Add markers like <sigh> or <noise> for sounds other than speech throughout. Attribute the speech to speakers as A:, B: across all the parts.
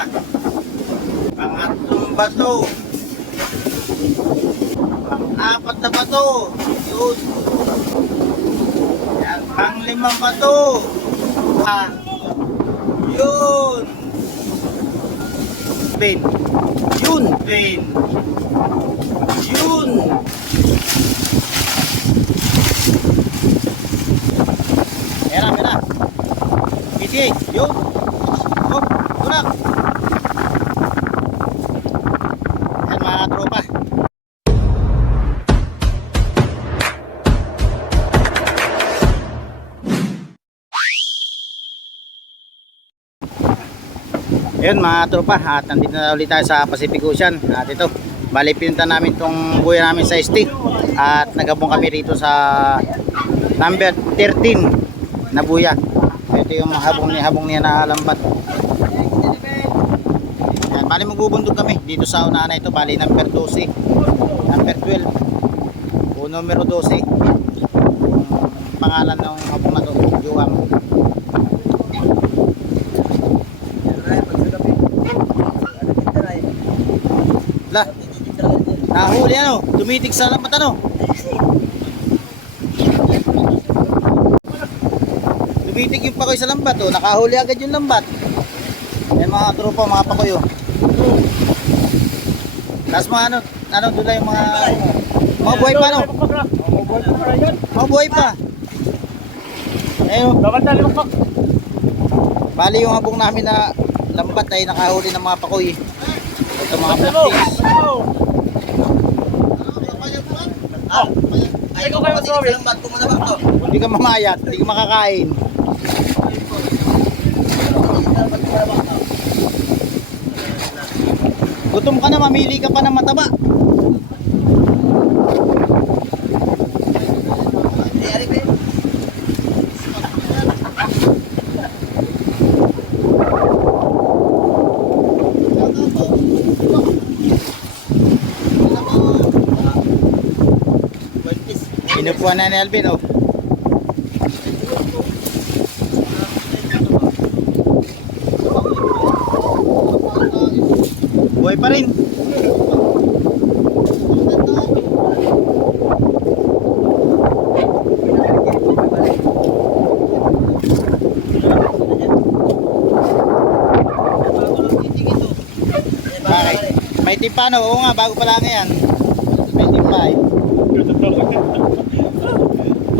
A: isa. Pangatlong bato. Pang-apat na bato. Yun. Yan, pang-limang bato. Ah. Yun. Pin. Yun. Pin. Yun. Mera, mera. Sige, yun. Yun mga tropa at nandito na ulit tayo sa Pacific Ocean. At ito bali pinunta namin tong buya namin sa ST at nagabong kami rito sa number 13 na buya. Ito yung habong ni habong niya na lambat. Yan, bali magbubundog kami dito sa unahan na ito. Bali number 12 number 12 o numero 12 yung pangalan ng habong na to Juwang La, nahuli ano, tumitig sa lambat ano. Tumitig yung pakoy sa lambat oh, nakahuli agad yung lambat. Yan mga tropa, mga pakoy oh. Tapos mga ano, ano lang yung mga mga buhay pa no? Mga buhay pa. Ayun,
B: Dapat pak.
A: bali yung habong namin na lambat ay nakahuli ng mga pakoy. Ito mga practice.
B: Ay, ikaw kayo mag-sorry.
A: Hindi ka mamayat, hindi ka makakain. Gutom ka na, mamili ka pa ng mataba. Pinupuan na ni Alvin, oh. Buhay pa rin. May timpa no? Oo nga, bago pa lang yan. May timpa eh.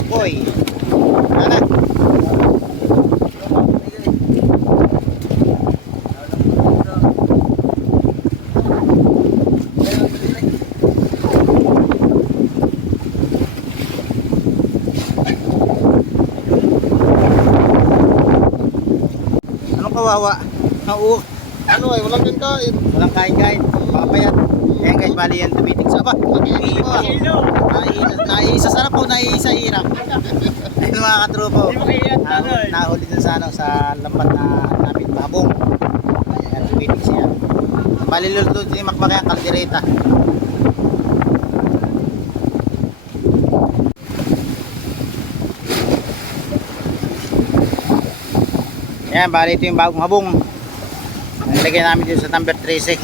A: Akoy. Ano? Anong kawawa? Nau
B: Ano eh, walang din kain.
A: walang kain-kain. Papayat. Ayan guys, bali yan tumitig sa ba? Naiisa sarap po, naiisa hirap. <laughs> Ayun mga katropo. Na- Nahuli dun sa ano, sa lambat na namin babong. Ayan, tumitig siya. Bali Makmak yung kaldereta. Ayan, bali ito yung bagong habong. Nilagay namin dito sa number 13.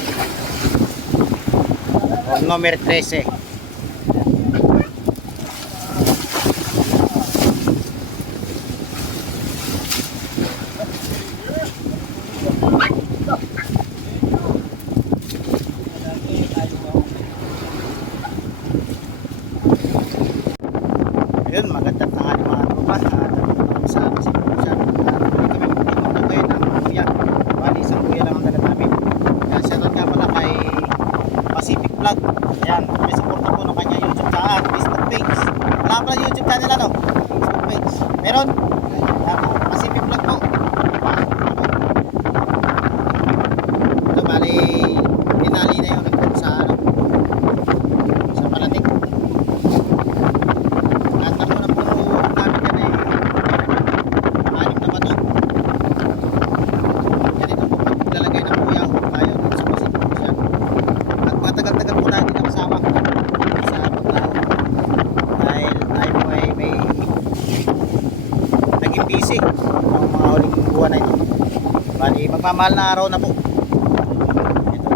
A: O number 13. Ayun, magandang tanghali mga tropa. At sa Sibukan, kami pumunta ngayon ng kuya. Bali, isang kuya lang ang dala namin. Kaya shoutout nga pala kay Pacific Vlog. Ayan, may support nagmamahal na araw na po. Ito.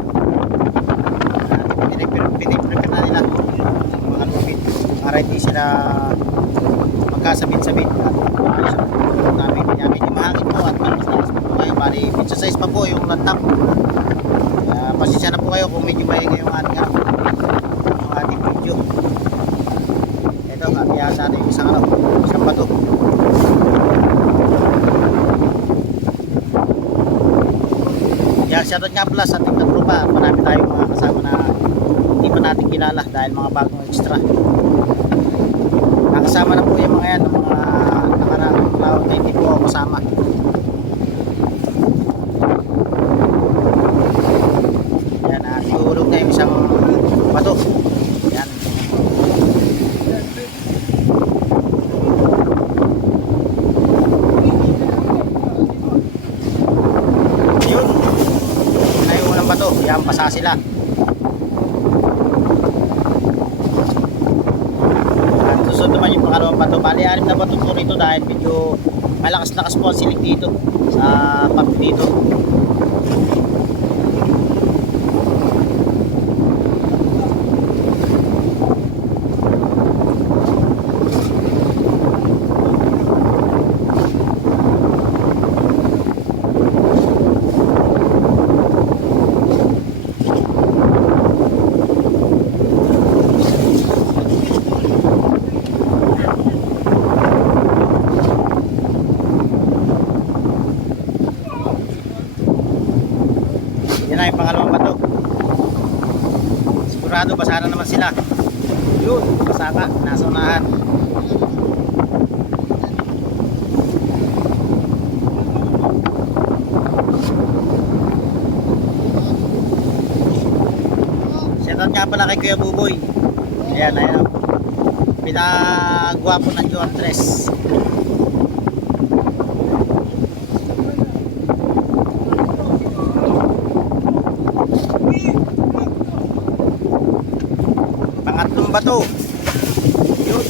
A: Pinipre na nila mga lupit para hindi sila magkasabit-sabit at ayos ang pagkakas namin. Medyo mahangin po at mas lakas pa po kayo. Bali, pizza size pa po yung lantap. Kaya pasensya na po kayo kung medyo maingay yung ano, yung ating video. Ito, kaya sa ating isang ano, isang bato. Yan, shoutout nga pala sa ating katrupa. Marami tayong mga kasama na hindi pa natin kilala dahil mga bagong extra. Nakasama na po yung mga yan, mga nakarang cloud na hindi po kasama. Yan, at ihulog na yung isang bato. Yan. Yun. Yun na yung unang bato. Yan, pasa sila. At susunod naman yung pangalawang bato. Bali, anim na bato po rito dahil medyo malakas-lakas po ang silik dito sa pump dito. Yan na yung pangalawang bato. Sigurado basa na naman sila. Yun, basa ka, nasa unahan. Shoutout nga pala kay Kuya Buboy. Ayan, ayan. Pinagwapo ng John Tres. Pangatlong bato. Yun.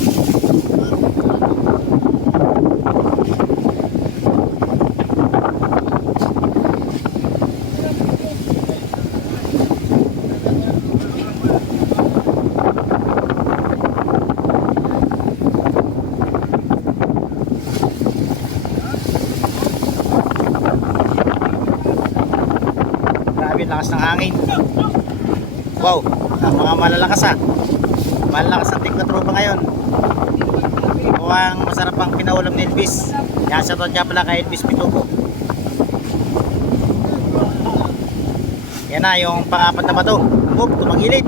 A: Grabe lakas ng hangin. Wow, ang mga malalakas ah. Malalakas ang tingkat tropa ngayon. Mukhang masarap ang pinaulam ni Elvis. Yan, shoutout nga pala kay Elvis Pitubo. Yan na, yung pangapat na bato. Boom, tumagilid.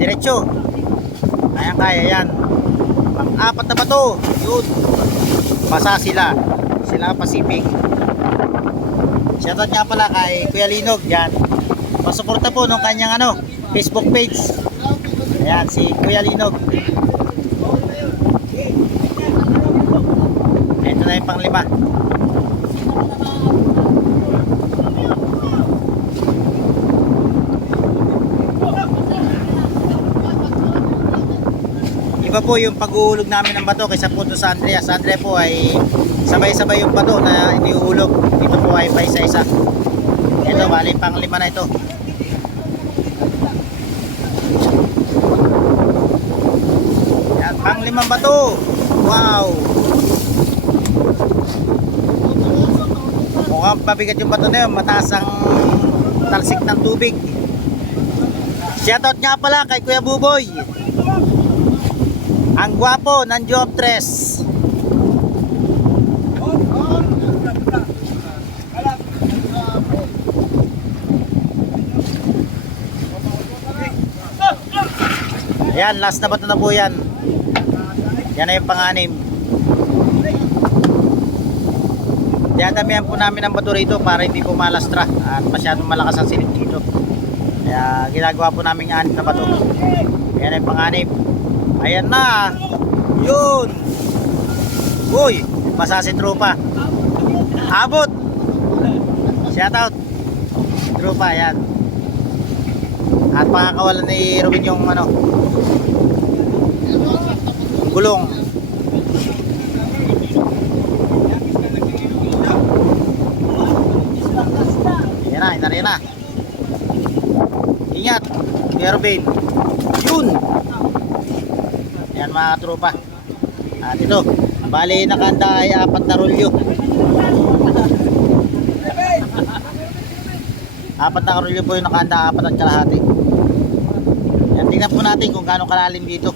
A: Diretso. Kaya kaya yan. Pang-apat na bato. Yun. Basa sila. Sila Pacific. Shoutout nga pala kay Kuya Linog. Yan. Pasuporta po nung kanyang ano, Facebook page. Ayan, si Kuya Linog. Ito na yung panglima. Iba po yung pag-uulog namin ng bato kaysa po sa Andrea. Sa Andrea po ay sabay-sabay yung bato na iniuulog. Ito po ay pa isa-isa. Ito, bali pang lima na ito. Yan, pang limang bato. Wow! Mukhang pabigat yung bato na yun. Mataas ang talsik ng tubig. Shoutout nga pala kay Kuya Buboy. Ang gwapo ng Job 3. Ayan, last na bato na po yan. Yan na yung panganim. Dinadamihan po namin ang bato rito para hindi po malastra at masyadong malakas ang silip dito. Kaya ginagawa po namin anim na bato. Yan na yung panganim. Ayan na. Yun. Uy, basa si tropa. Abot. Shout out. Tropa, yan. At pakakawalan ni Ruben yung ano, gulong. Ayan na inari na ingat airplane yun. Ayan mga tropa. At ito bali nakanda ay apat na rolyo. Apat na rolyo po yung nakanda apat at kalahati. Yan tingnan po natin kung gaano kalalim dito.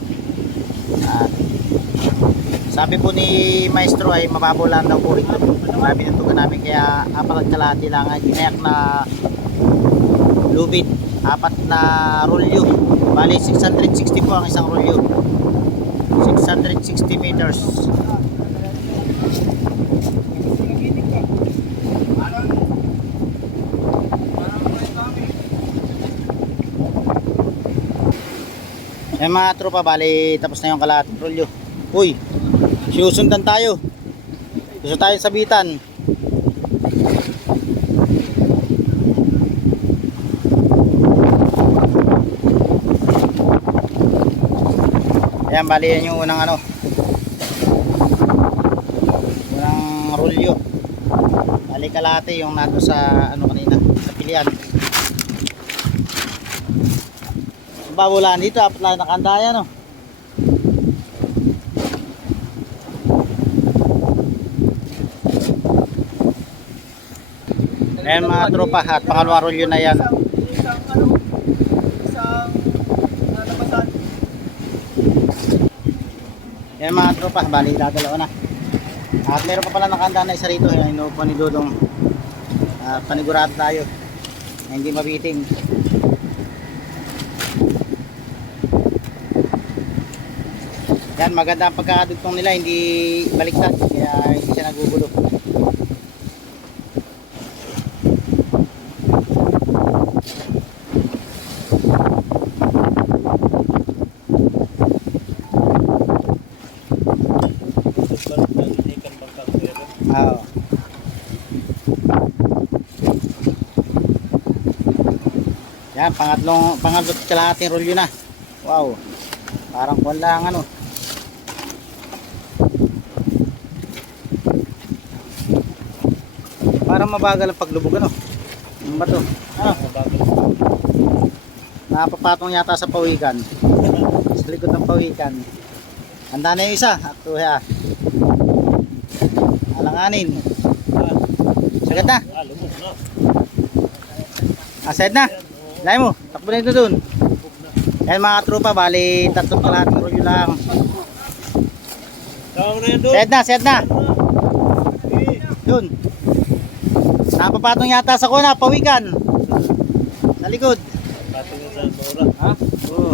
A: Sabi po ni Maestro ay mababaw lang daw po rito. Sabi nitugan namin kaya apat at kalahati lang ay ginayak na lubid. Apat na rolyo. Bali 660 po ang isang rolyo. 660 meters. Eh mga tropa, bali tapos na yung kalahating rolyo. Uy, siusundan tayo. Gusto tayo sabitan. Ayan, bali yan yung unang ano. Unang rolyo. Bali kalahati yung nato sa ano kanina, sa pilihan. Babulan dito, apat lang nakandaya no. Ayan mga tropa at pangalawang rolyo na yan.
B: Isang ano, isang uh, labasan.
A: Ayan mga tropa, bali dadalawa na. At meron pa pala nakanda na isa rito, yan inuupo ni Dudong. Uh, panigurado tayo hindi mabiting. Yan, maganda ang pagkakadugtong nila, hindi baliktad, kaya hindi siya nagugulo. Oo. Yan, pangatlong, pangatlong kalahating rolyo na. Wow. Parang kwan lang ano. Parang mabagal ang paglubog ano. Ano ba to? Ano? Napapatong yata sa pawikan. <laughs> sa likod ng pawikan. Handa na yung isa. Ako ya. Alanganin. Sagad na. Asad na. Lay mo. Takbo na ito dun. Yan mga tropa. Bali, tatlong kalahating rolyo lang. Set na, set na. Yun. Napapatong yata sa kuna, pawikan. Sa likod. Ha? Oo.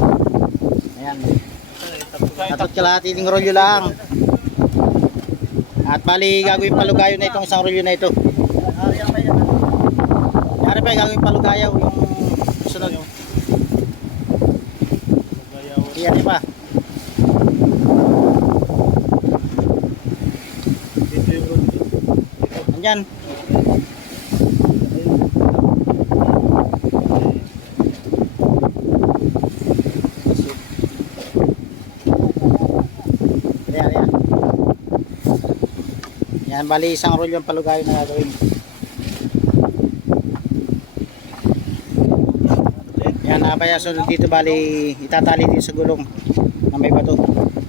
A: Ayan. Tatlong kalahating rolyo lang. At bali gagawin palugayo na itong isang rolyo na ito. Yari pa gagawin palugayaw yung sunod. Iyan pa. Andyan. Ayan, ayan. Yan, bali isang roll yung palugayo na gagawin. Yan, abaya sunod dito bali itatali dito sa gulong na may bato,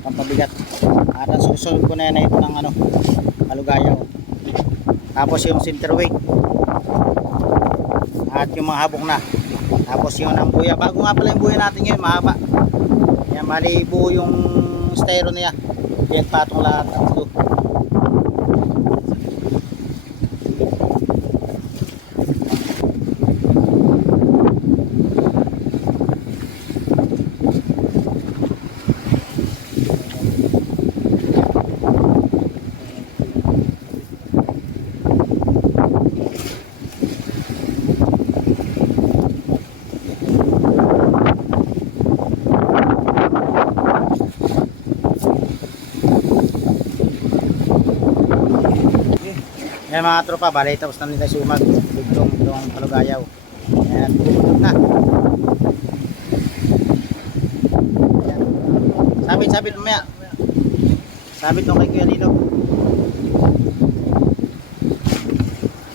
A: pampabigat. At susunod ko na yan ito ng ano, palugayaw. Tapos yung center weight. At yung mga habok na. Tapos yung ang buya. Bago nga pala yung buya natin ngayon, mahaba. Yan, bali buo yung styro niya. Yan patong lahat. Yan mga tropa, bali tapos na nila sumag. Dugtong itong palugayaw. Yan, bubulog na. Sabit, sabit mamaya. Sabit nung kay Kuya Lino.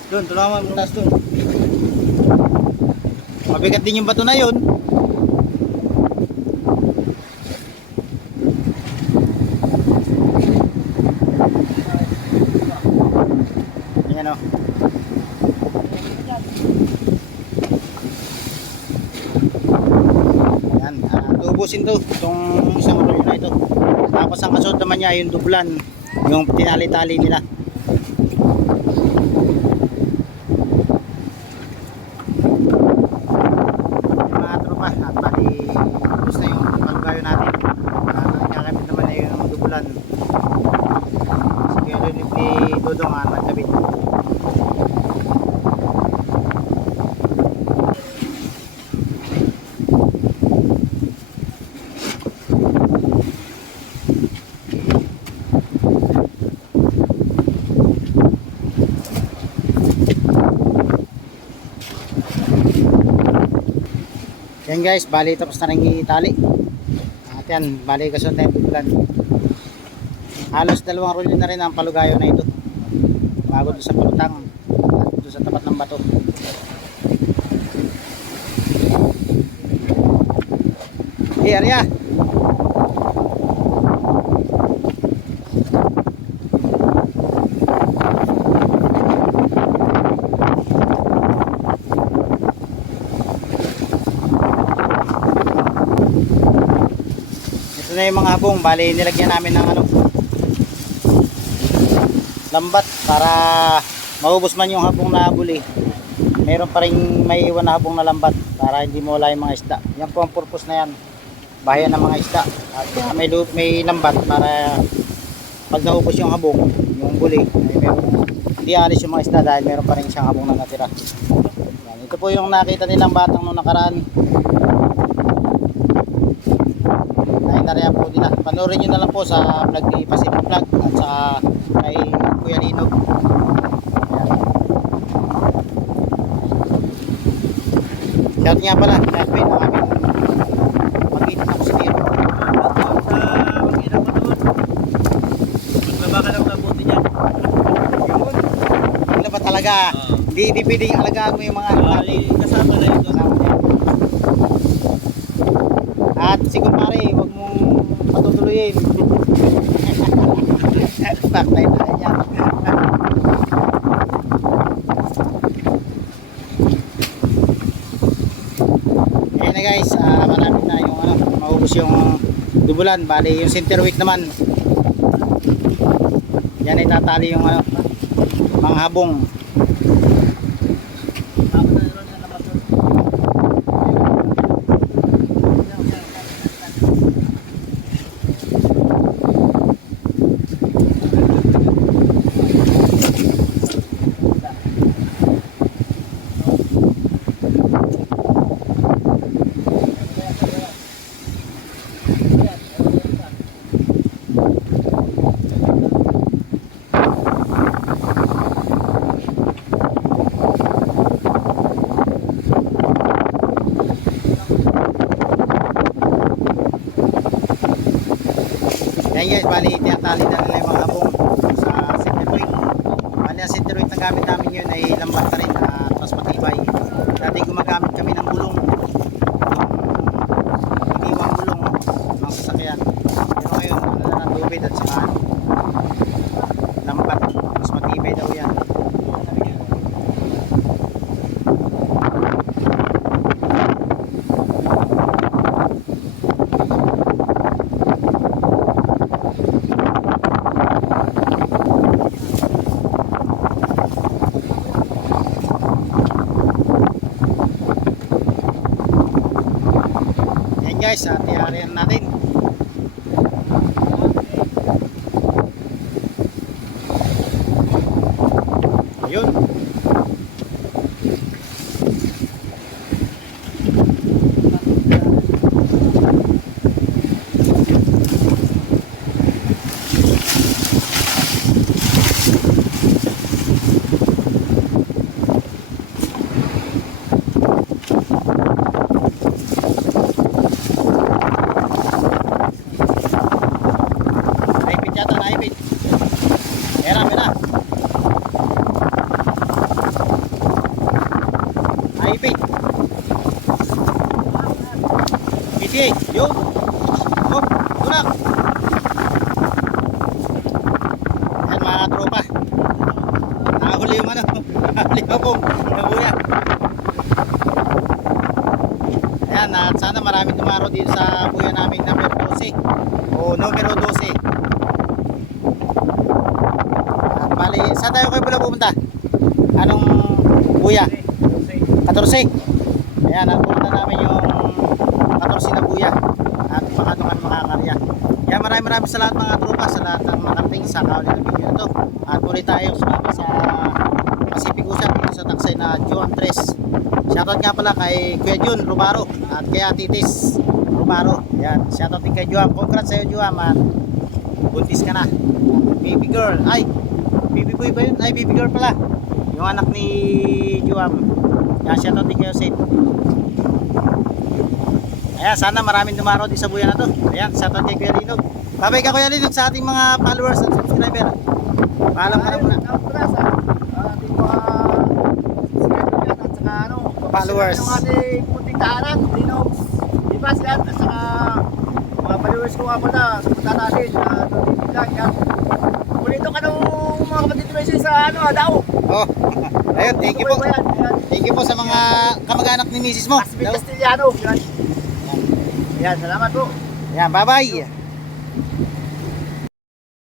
A: Doon, tulungan mo muna doon. Mabigat din yung bato na yun. Ayan o. Ayan, ubusin to, itong isang rolyo na ito. Tapos ang kasunod naman niya yung dublan, yung tinali-tali nila. mga tropa at bali tapos na yung palugayo natin uh, nagkakamit naman na yung dubulan sige rin ni Dodong ah, nagkabit yan guys. Bali tapos na rin itali at yan bali kasunod na yung dubulan halos dalawang rolyo na rin ang palugayo na ito. Bago doon sa palutang at doon sa tapat ng bato. Hey Arya na yung mga habong bali nilagyan namin ng ano lambat para maubos man yung habong na buli meron pa rin may iwan na habong na lambat para hindi mo wala yung mga isda. Yan po ang purpose na yan. Bahayan ng mga isda. At may, lu- may lambat para pag naubos yung habong yung buli ay meron hindi alis yung mga isda dahil meron pa rin siyang habong na natira. Yan, ito po yung nakita nilang batang nung nakaraan Nainarya po nila. Panoorin nyo na lang po sa vlog ni Pacific Vlog at sa kay Kuya Linog. Shout nga pala, shout po yung aming mag-eat na. Yun, ano ba talaga? Hindi, hindi pwedeng alagaan mo yung mga.
B: Bali, kasama na ito.
A: Kasama. At si kumpare, huwag mong patutuloyin. <laughs> Backline tayo yan. Ayan na guys, uh, malapit na yung ano, maubos yung dubulan. Bali, yung center week naman. Yan ay tatali yung ano, mga bali tinatali na nila yung mga habong sa centeroid. Bali ang centeroid na gamit namin yun ay lambat na rin at mas matibay. Dati gumagamit kami ng gulong. Yung iniwang gulong ng sasakyan. Pero ngayon, ano na ng tubig at saka ano, lambat. Mas matibay daw yan. Yan guys, at natin. at sana marami tumaro din sa buya namin. Number 12 o numero 12 at bali saan tayo kayo pala pupunta? anong buya? 14 ayan at pupunta namin yung 14 na buya. At mga tungan mga karya kaya maraming maraming sa lahat mga tropa sa lahat ng mga sa kaulit ng video na to. At ulit tayo sumama sa Pacific Ocean sa taksay na Joan 3 Shoutout nga pala kay Kuya Jun Romaro at kay Atitis Romaro. Ayan, shoutout din kay Juan. Congrats sa'yo Juan at buntis ka na. Baby girl. Ay, baby boy ba yun? Ay, baby girl pala. Yung anak ni Juan. Yan, shoutout din kayo Sid. Ayan, sana maraming dumaraw din sa buya na to. Ayan, shoutout kay Kuya Linog. Babay ka Kuya Linog sa ating mga followers at subscriber. Paalam ka na muna. Followers.
C: Yung ating puting tahanan, Linux. Di ba sila? At saka mga followers ko nga pala, sumunta natin. Uh, doon lang yan. Kulito ka nung mga kapatid mo sa ano, Dao.
A: Oh. <laughs> Ayun, thank you po.
C: Yan, yan.
A: Thank you po sa mga kamag-anak ni Mrs. mo.
C: Asmin Castellano. Yan. Yan, salamat po.
A: Ayan, bye-bye.